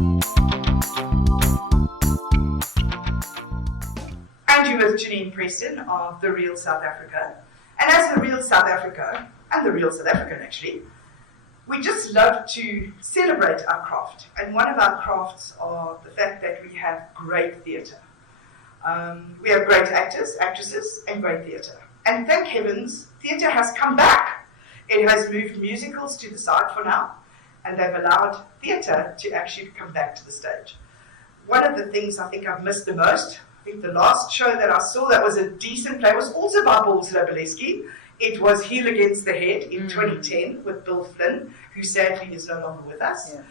And you with Janine Preston of The Real South Africa. And as The Real South Africa, and The Real South African actually, we just love to celebrate our craft. And one of our crafts are the fact that we have great theatre. We have great actors, actresses, and great theatre. And thank heavens, theatre has come back. It has moved musicals to the side for now, and they've allowed theatre to actually come back to the stage. One of the things I think I've missed the most, I think the last show that I saw that was a decent play was also by Paul Slabolepszy. It was Heel Against the Head in 2010 with Bill Flynn, who sadly is no longer with us. Yeah.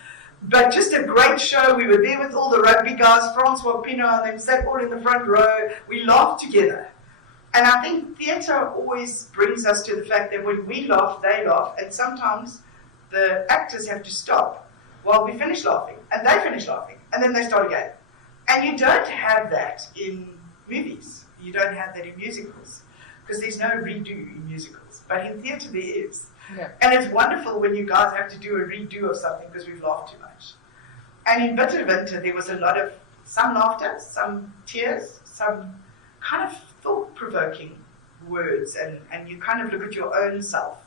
But just a great show. We were there with all the rugby guys, Francois Pinault, and them sat all in the front row. We laughed together. And I think theatre always brings us to the fact that when we laugh, they laugh, and sometimes the actors have to stop while we finish laughing, and they finish laughing, and then they start again. And you don't have that in movies. You don't have that in musicals, because there's no redo in musicals. But in theatre there is. Yeah. And it's wonderful when you guys have to do a redo of something because we've laughed too much. And in Bitter Winter there was a lot of, some laughter, some tears, some kind of thought-provoking words, and you kind of look at your own self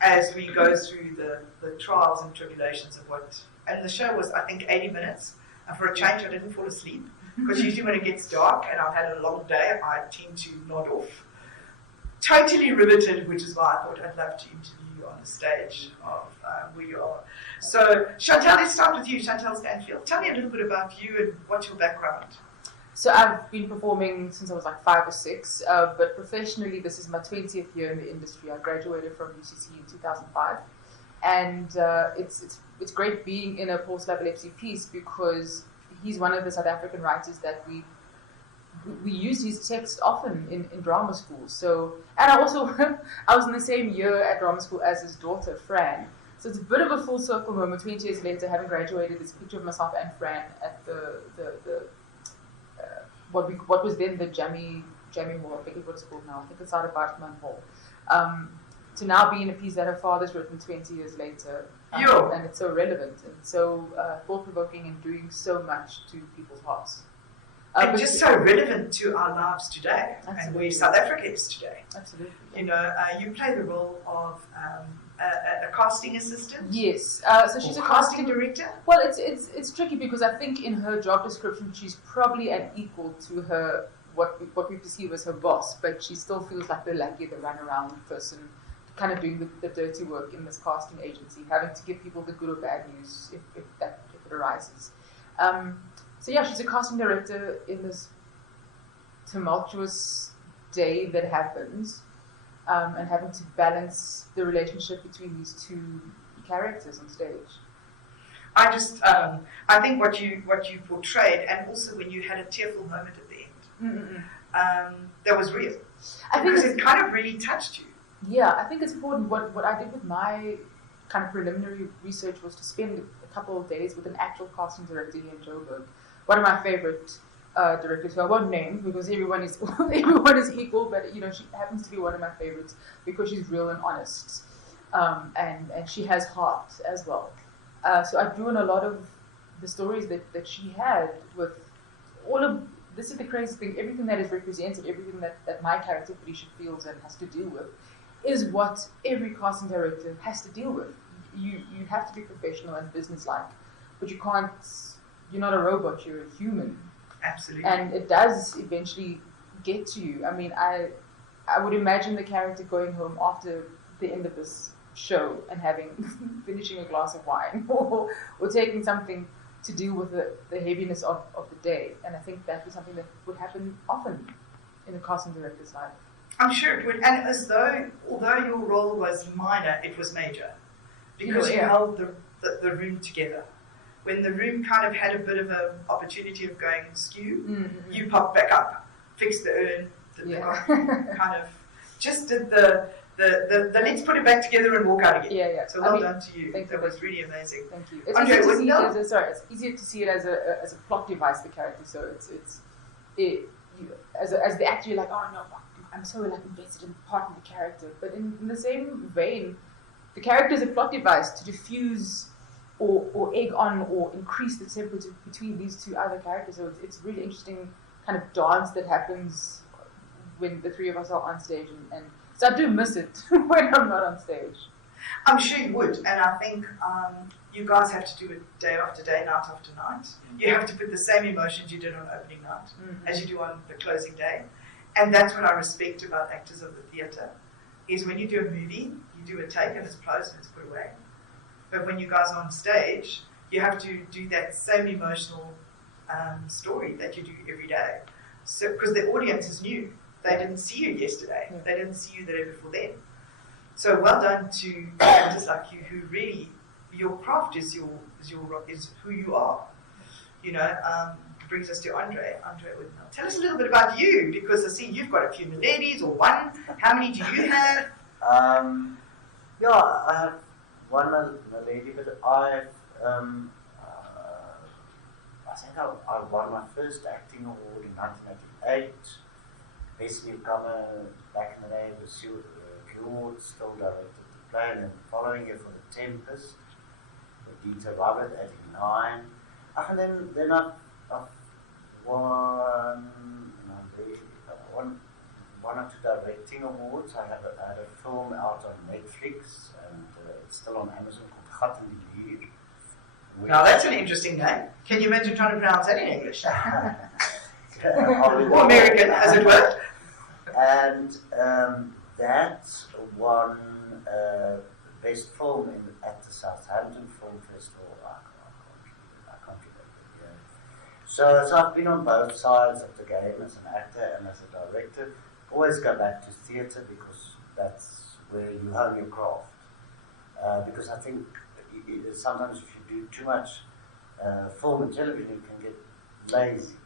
as we go through the trials and tribulations of what, and the show was, I think, 80 minutes, and for a change I didn't fall asleep, because usually when it gets dark and I've had a long day, I tend to nod off. Totally riveted, which is why I thought I'd love to interview you on the stage of where you are. So, Chantal, let's start with you, Chantal Stanfield. Tell me a little bit about you and what's your background. So I've been performing since I was like 5 or 6, but professionally this is my 20th year in the industry. I graduated from UCC in 2005, and it's great being in a Paul Slabolepszy piece because he's one of the South African writers that we use his text often in drama school. So, and I also I was in the same year at drama school as his daughter Fran. So it's a bit of a full circle moment. 20 years later, having graduated, this picture of myself and Fran at the what was then the Jammy Hall, I forget what it's called now. I think it's out of Bartman Hall. To now be in a piece that her father's written 20 years later, and it's so relevant and so thought-provoking and doing so much to people's hearts. And just so relevant to our lives today, absolutely. And where South Africa is today. Absolutely. You know, you play the role of a casting assistant. Yes. So she's a casting director. Well, it's tricky because I think in her job description she's probably an equal to her what we perceive as her boss, but she still feels like the lackey, the runaround person, kind of doing the dirty work in this casting agency, having to give people the good or bad news if it arises. So yeah, she's a casting director in this tumultuous day that happens, and having to balance the relationship between these two characters on stage. I think what you portrayed, and also when you had a tearful moment at the end, that was real. I think because it kind of really touched you. Yeah, I think it's important. What I did with my kind of preliminary research was to spend a couple of days with an actual casting director here in Joburg. One of my favorite directors, who I won't name because everyone is equal, but you know, she happens to be one of my favorites because she's real and honest, and she has heart as well. So I drew on a lot of the stories that she had with all of, this is the crazy thing, everything that is represented, everything that my character Felicia feels and has to deal with, is what every casting director has to deal with. You have to be professional and businesslike, but you can't. You're not a robot, you're a human. Absolutely. And it does eventually get to you. I mean, I would imagine the character going home after the end of this show and finishing a glass of wine or taking something to deal with the heaviness of the day. And I think that is something that would happen often in a casting director's life. I'm sure it would. And as though, although your role was minor, it was major. Because you held the room together. When the room kind of had a bit of an opportunity of going skew, you popped back up, fixed the urn, kind of just did the let's put it back together and walk out again. Yeah. So well done to you. That was really amazing. Thank you. It's easier to see it as a plot device, the character. So as the actor, you're like, oh no, I'm so like invested in part of the character. But in the same vein, the character is a plot device to diffuse or egg on or increase the temperature between these two other characters. So it's really interesting kind of dance that happens when the three of us are on stage, and so I do miss it when I'm not on stage. I'm sure you would, and I think you guys have to do it day after day, night after night. You have to put the same emotions you did on opening night as you do on the closing day. And that's what I respect about actors of the theatre, is when you do a movie, you do a take and it's closed and it's put away. But when you guys are on stage, you have to do that same emotional story that you do every day. So, because the audience is new. They didn't see you yesterday. They didn't see you the day before then. So well done to actors like you who really, your craft is who you are. You know, brings us to Andre Odendaal. Tell us a little bit about you, because I see you've got a few Lesedi's or one. How many do you have? I have one Lesedi, but I think I won my first acting award in 1988. Best newcomer back in the day was Gilward, still directed the play, and then the following year for The Tempest, Pieter Robert, 89. And then I've won one or two directing awards. I had a film out on Netflix, and it's still on Amazon, called Gat in die Muur. Now that's an interesting name. Can you imagine trying to pronounce that in English? Or American, as it were. And that won best film at the Southampton Film Festival. I can't remember. So I've been on both sides of the game as an actor and as a director. Always go back to theatre, because that's where you hone your craft. Because I think sometimes if you do too much film and television, you can get lazy.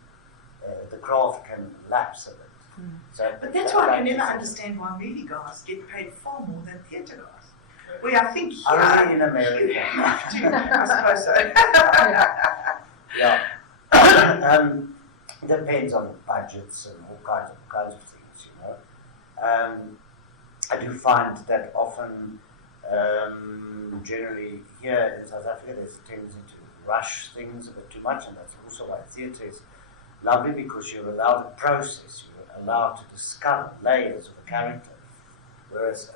The craft can lapse a bit. So, but that's why I can never understand why movie guys get paid far more than theatre guys. Well, I think here, only in America. I suppose so. Yeah. Depends on the budgets and all kinds of things, you know. I do find that often, generally here in South Africa, there's a tendency to rush things a bit too much, and that's also why theatre is lovely, because you're allowed to process, you're allowed to discover layers of a character. Whereas,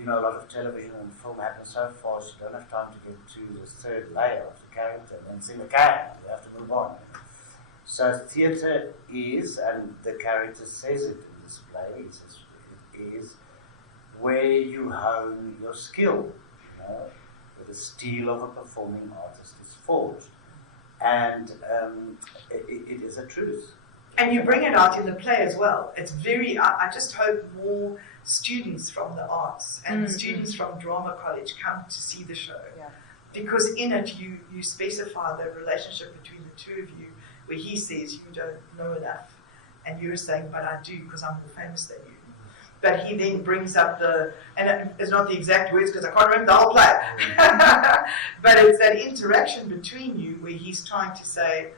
a lot of television and film happens so fast, you don't have time to get to the third layer of the character, and then it's in the character, you have to move on. So theatre is, and the character says it in this play, it is where you hone your skill, where the steel of a performing artist is forged. And it is a truth. And you bring it out in the play as well. It's I just hope more students from the arts and students from drama college come to see the show. Yeah. Because in it you specify the relationship between the two of you, where he says you don't know enough, and you're saying, but I do because I'm more famous than you. But he then brings up and it's not the exact words because I can't remember the whole play, but it's that interaction between you where he's trying to say,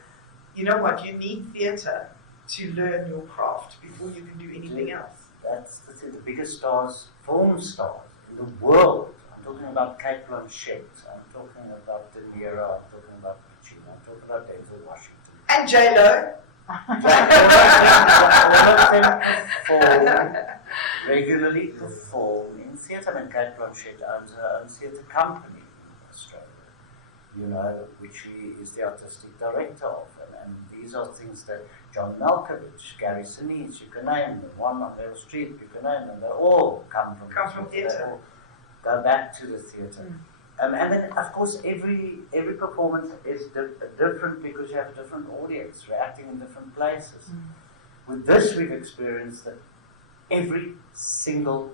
you know what, you need theatre to learn your craft before you can do anything else. That's the biggest stars, film stars in the world. I'm talking about Cate Blanchett, I'm talking about De Niro, I'm talking about Pacino, I'm talking about Denzel Washington. And J-Lo. All of them regularly perform in theatre. I mean, Cate Blanchett owns her own theatre company in Australia, which she is the artistic director of. And these are things that John Malkovich, Gary Sinise, you can name them, one on Meryl Streep, you can name them, they all come from theatre. They all go back to the theatre. And then, of course, every performance is different, because you have a different audience reacting in different places. With this, we've experienced that every single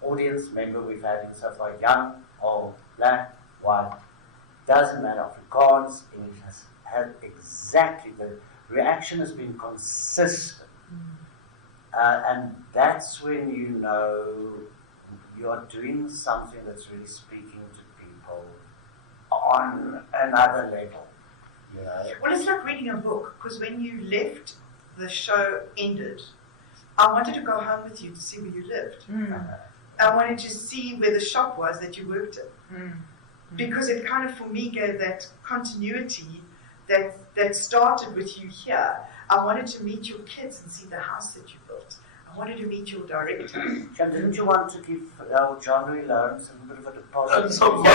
audience member we've had in so far, young, old, black, white, doesn't matter, Afrikaans, English, has had exactly the reaction has been consistent. And that's when you know you are doing something that's really speaking to people on another level. Well, it's like reading a book, because when you left, the show ended. I wanted to go home with you to see where you lived. I wanted to see where the shop was that you worked in. because it kind of, for me, gave that continuity that started with you here. I wanted to meet your kids and see the house that you built. I wanted to meet your director. John, didn't you want to give Jean-Louis Lourens a bit of a deposit? Absolutely.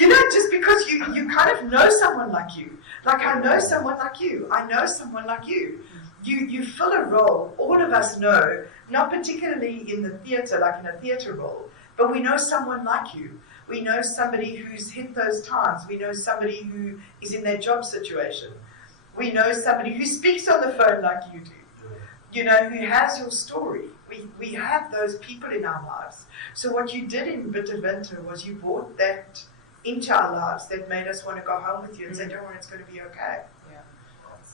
You know, just because you kind of know someone like you. Like I know someone like you. I know someone like you. You fill a role, all of us know, not particularly in the theatre, like in a theatre role, but we know someone like you. We know somebody who's hit those times. We know somebody who is in their job situation. We know somebody who speaks on the phone like you do. You know, who has your story. We have those people in our lives. So what you did in Bitter Winter was you brought that into our lives that made us want to go home with you and say, don't worry, it's going to be okay. Yeah.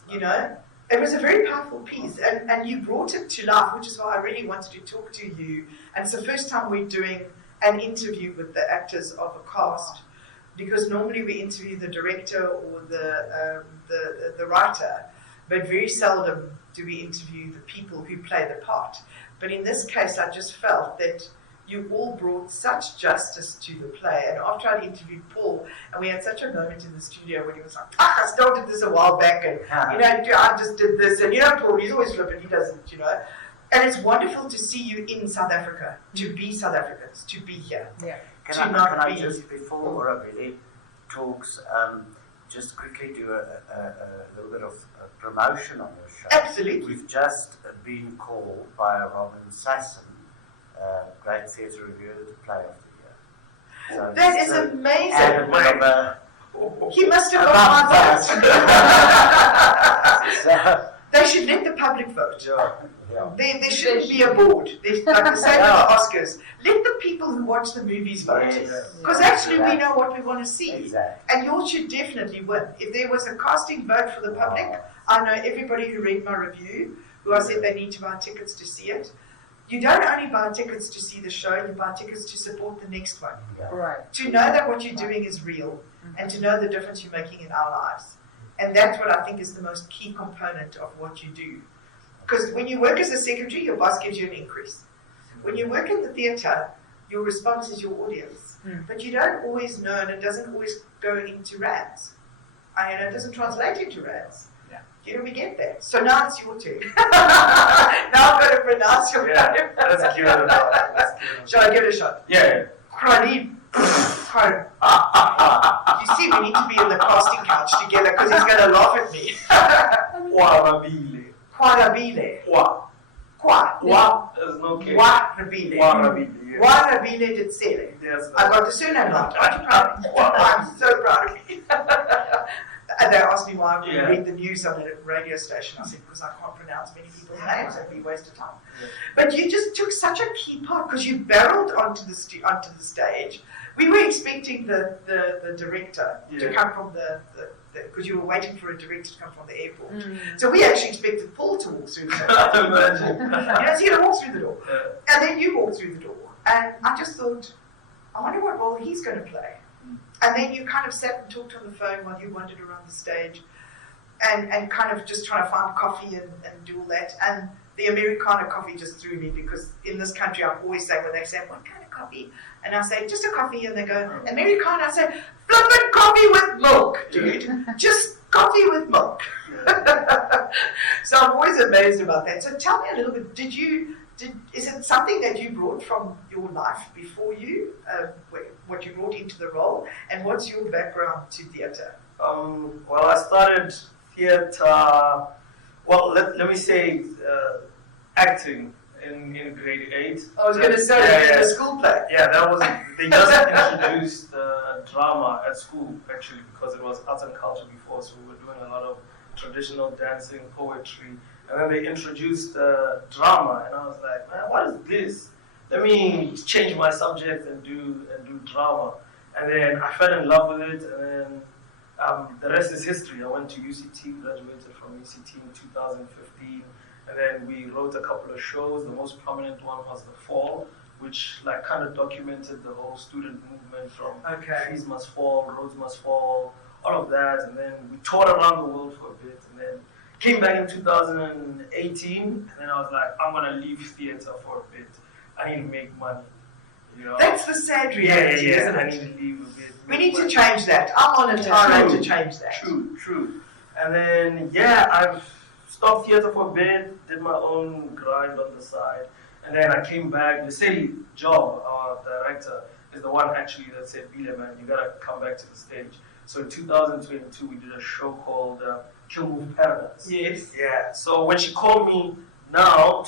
You know? It was a very powerful piece, and you brought it to life, which is why I really wanted to talk to you. And it's the first time we're doing an interview with the actors of a cast, because normally we interview the director or the writer, but very seldom do we interview the people who play the part. But in this case, I just felt that you all brought such justice to the play. And after I'd interviewed Paul, and we had such a moment in the studio when he was like, I started this a while back, and you know, I just did this, and you know, Paul, he's always flippant, he doesn't, you know. And it's wonderful to see you in South Africa, to be South Africans, to be here. Yeah. Can I just, before Oarabile talks, just quickly do a little bit of promotion on your show? Absolutely. We've just been called by Robin Sasson, great theatre reviewer, to Play of the Year. So that is amazing. And a bit of a, he must have got my vote. so, They should let the public vote. yeah. There shouldn't be a board. There's, like the same with the Oscars. Let the people who watch the movies vote. Because actually we know what we want to see. Exactly. And yours should definitely win. If there was a casting vote for the public, I know everybody who read my review, who I said they need to buy tickets to see it. You don't only buy tickets to see the show, you buy tickets to support the next one. Yeah. Right. To know that what you're doing is real, and to know the difference you're making in our lives. And that's what I think is the most key component of what you do. Because when you work as a secretary, your boss gives you an increase. When you work in the theatre, your response is your audience. But you don't always know, and it doesn't always go into rands. It doesn't translate into rands. Yeah. You know, we get that. So now it's your turn. Now I'm going to pronounce your name. Let's give it a shot. Shall I give it a shot? Yeah. Khalid. You see, we need to be in the casting couch together because he's going to laugh at me. Oarabile. Oarabile. There's no K. Oarabile. Oarabile. Yes. Oarabile Ditsele. Yes. I got the surname right. Aren't you proud of me? I'm so proud of me. And they asked me why I wouldn't read the news on a radio station. I said, because I can't pronounce many people's names. It'd be a waste of time. Yeah. But you just took such a key part because you barreled onto the stage. We were expecting the director to come from because you were waiting for a director to come from the airport. So we actually expected Paul to walk through the door. Imagine. He's going to walk through the door. Yeah. And then you walk through the door. And I just thought, I wonder what role he's going to play. And then you kind of sat and talked on the phone while you wandered around the stage and kind of just trying to find coffee and do all that. And the Americana coffee just threw me because in this country I'm always saying, when they say, what kind of coffee? And I say, just a coffee. And they go, Americana. I say, flippin' coffee with milk, dude. Just coffee with milk. So I'm always amazed about that. So tell me a little bit, is it something that you brought from your life before you, what you brought into the role, and what's your background to theatre? Well, I started theatre, well, let me say acting in grade 8. I was going to say, the school play. Yeah, that was, they just introduced drama at school, actually, because it was arts and culture before, so we were doing a lot of traditional dancing, poetry, and then they introduced drama, and I was like, man, what is this? Let me change my subject and do drama. And then I fell in love with it, and then the rest is history. I went to UCT, graduated from UCT in 2015, and then we wrote a couple of shows. The most prominent one was The Fall, which like kind of documented the whole student movement from Trees Must Fall, Roads Must Fall, all of that, and then we toured around the world for a bit, and then came back in 2018, and then I was like, I'm gonna leave theatre for a bit. I need to make money, You know? That's the sad reality, isn't I it? need to leave a bit. We need to change that. I'm on a tirade to change that. True. And then, I've stopped theatre for a bit, did my own grind on the side. And then I came back. Lesedi Job, our director, is the one actually that said, "Bile, man, you gotta come back to the stage." So in 2022, we did a show called Kill Move Paradise. Yes. Yeah. So when she called me now,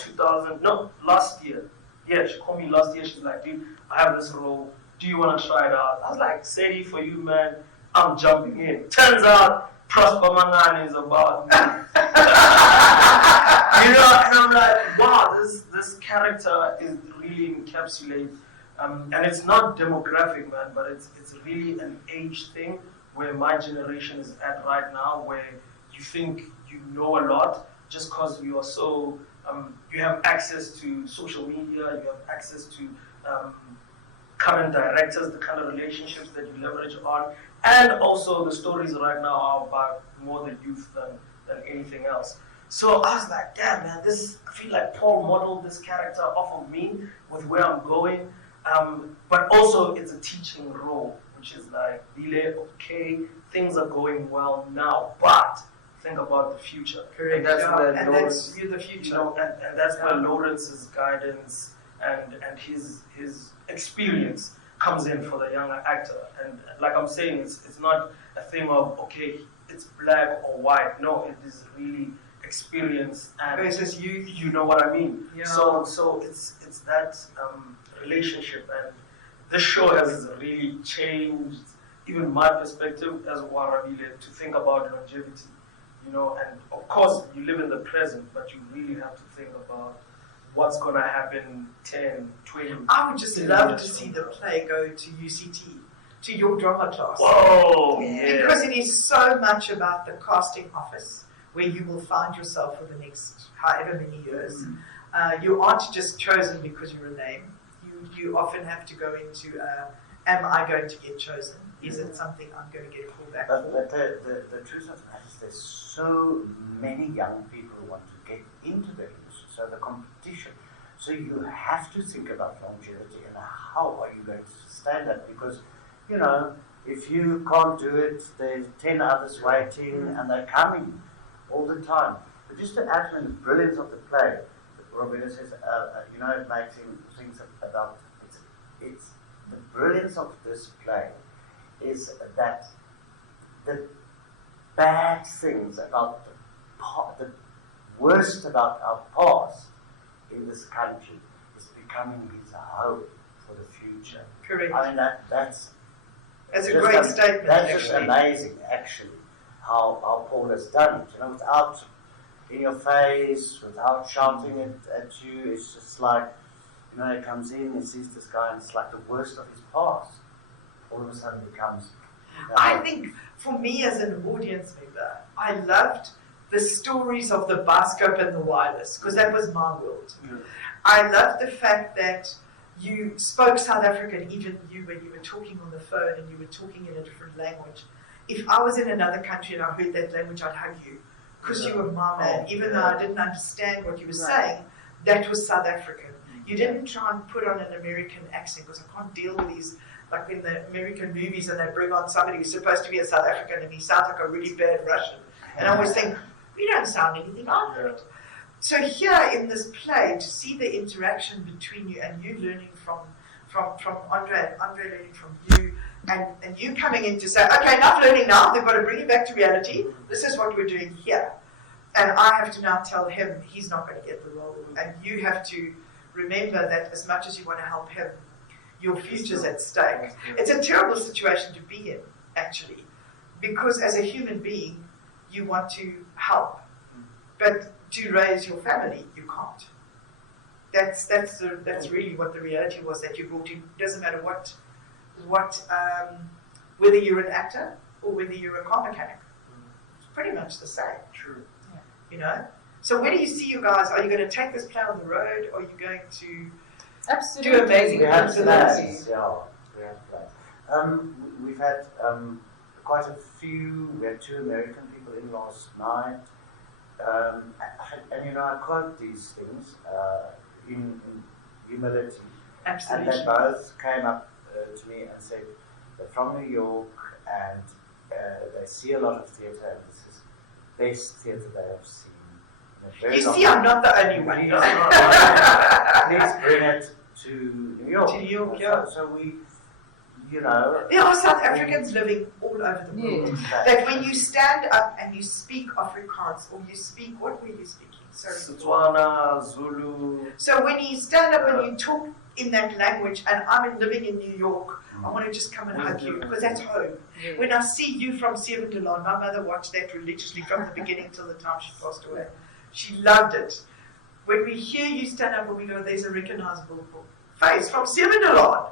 last year. Yeah, she called me last year. She's like, "Dude, I have this role. Do you want to try it out?" I was like, "Sedi, for you, man, I'm jumping in." Turns out, Prosper Mangane is about me. And I'm like, wow, this character is really encapsulated. And it's not demographic, man, but it's really an age thing where my generation is at right now, where you think you know a lot just because you are so, you have access to social media, you have access to current directors, the kind of relationships that you leverage on, and also the stories right now are about more the youth than anything else. So I was like, damn, man, I feel like Paul modeled this character off of me with where I'm going. But also it's a teaching role, which is like, Bile, okay, things are going well now, but think about the future. Correct. And that's where and Lourens, that's the future. you know, and that's where Lourens' guidance and his experience comes in for the younger actor. And like I'm saying, it's not a thing of, okay, it's black or white. No, it is really experience and versus youth. You know what I mean? Yeah. So it's that relationship, and this show has really changed even my perspective as Oarabile to think about longevity. You know, and of course you live in the present, but you really have to think about what's going to happen 10, 20. I would just love to see the play go to UCT, to your drama class. Whoa! Because it is so much about the casting office, where you will find yourself for the next however many years. You aren't just chosen because you're a name. You often have to go into, am I going to get chosen? Is it something I'm going to get called back for? But the truth of that is there's so many young people who want to get into the industry, so the competition. So you have to think about longevity and how are you going to sustain that, because, you know, if you can't do it, there's 10 others waiting and they're coming all the time. But just to add to the brilliance of the play, Roberto says, you know, it makes him think about it's the brilliance of this play is that the bad things about the worst about our past in this country is becoming his hope for the future. Correct. I mean, that's a great statement. That's just amazing, actually, how Paul has done it. You know, without in your face, without shouting at you. It's just like, you know, he comes in, he sees this guy, and it's like the worst of his past. All of a sudden becomes. I think for me as an audience member, I loved the stories of the bioscope and the wireless, because that was my world. Yeah. I loved the fact that you spoke South African, even you, when you were talking on the phone and you were talking in a different language. If I was in another country and I heard that language, I'd hug you, because you were my man. Even though I didn't understand what you were saying, that was South African. You didn't try and put on an American accent, because I can't deal with these, like in the American movies, and they bring on somebody who's supposed to be a South African and he sounds like a really bad Russian. And I always think, we don't sound anything like that. So here in this play, to see the interaction between you and you learning from Andre, and Andre learning from you, and you coming in to say, okay, enough learning now, they've got to bring it back to reality. This is what we're doing here. And I have to now tell him he's not going to get the role. And you have to remember that as much as you want to help him, your future's at stake. It's a terrible situation to be in, actually, because as a human being, you want to help. But to raise your family, you can't. That's really what the reality was that you brought in. It doesn't matter whether you're an actor or whether you're a car mechanic. It's pretty much the same. True. You know? So where do you see you guys? Are you going to take this play on the road, or are you going to Absolutely. do amazing We have things? plans, yeah. We have plans. We've had quite a few. We had 2 American people in last night. And you know, I quote these things in humility. Absolutely. And they both came up to me and said they're from New York and they see a lot of theatre and this is the best theatre they have seen. In a very You long see, I'm time. not the only one. Please bring it to New York. To New York, yeah. So we, you know. There are South Africans living all over the world. That when you stand up and you speak Afrikaans, or you speak, what were you speaking? Sorry. Setswana, Zulu. So when you stand up and you talk in that language, and I'm living in New York, I want to just come and hug you, because that's home. Yeah. When I see you from Siebendelon, my mother watched that religiously from the beginning till the time she passed away. She loved it. When we hear you stand up and we go, there's a recognizable face from Siebendelon.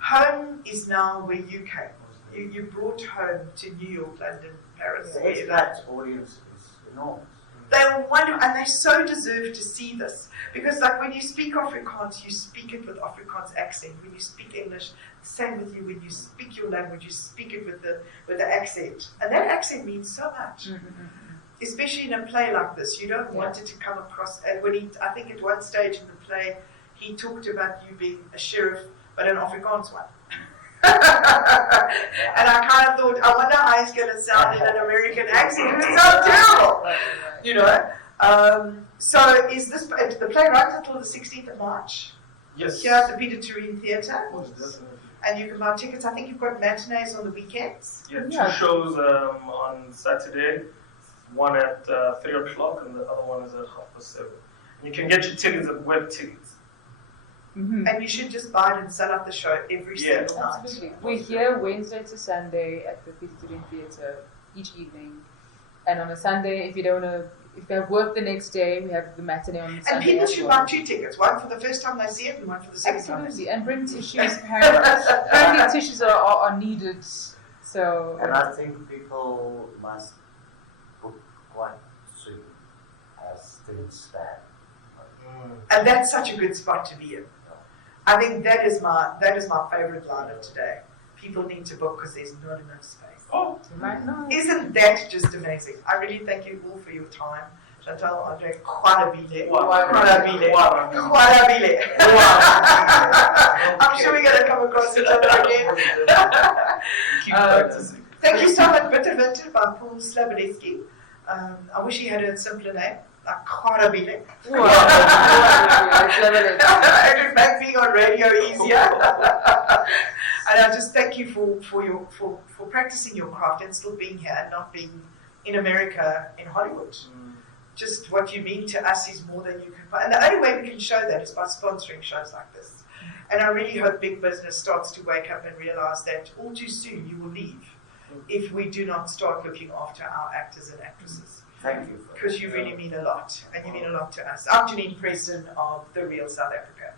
Home is now where you came. You brought home to New York, London, Paris. The expat audience is enormous. They're wonderful, and they so deserve to see this. Because like when you speak Afrikaans, you speak it with Afrikaans accent. When you speak English, the same with you. When you speak your language, you speak it with the accent. And that accent means so much. Especially in a play like this. You don't want it to come across. And when I think at one stage in the play, he talked about you being a sheriff, but an Afrikaans one. And I kind of thought, I wonder how he's going to sound in an American accent. It sounds terrible, you know. So is this the play runs until the 16th of March? Yes. Here at the Pieter Toerien Theatre. Yes, definitely. And you can buy tickets. I think you've got matinees on the weekends. Yeah, two shows on Saturday. One at 3 o'clock and the other one is at 7:30. You can get your tickets at web tickets. And you should just buy it and sell out the show every single night. Absolutely. We're here Wednesday to Sunday at the Pieter Toerien Theatre each evening. And on a Sunday, if you have work the next day, we have the matinee on Sunday. And people as should well. buy 2 tickets, one for the first time they see it and one for the second time. Absolutely. And bring tissues. Apparently tissues are needed. So. And I think people must book quite soon as things stand. And that's such a good spot to be in. I think that is my favourite line of today. People need to book because there's not enough space. Oh, Isn't that just amazing? I really thank you all for your time. Chantal, Andre, Oarabile. I'm sure we're going to come across each other again. keep practicing. Thank you so much, Pieter by Paul Slabolepszy. I wish he had a simpler name, like Oarabile. It would make being on radio easier. And I just thank you for practicing your craft and still being here and not being in America, in Hollywood. Just what you mean to us is more than you can find. And the only way we can show that is by sponsoring shows like this. And I really hope big business starts to wake up and realize that all too soon you will leave if we do not start looking after our actors and actresses. Thank you. Because you really mean a lot, and you mean a lot to us. I'm Jean-Louis Lourens of The Real South Africa.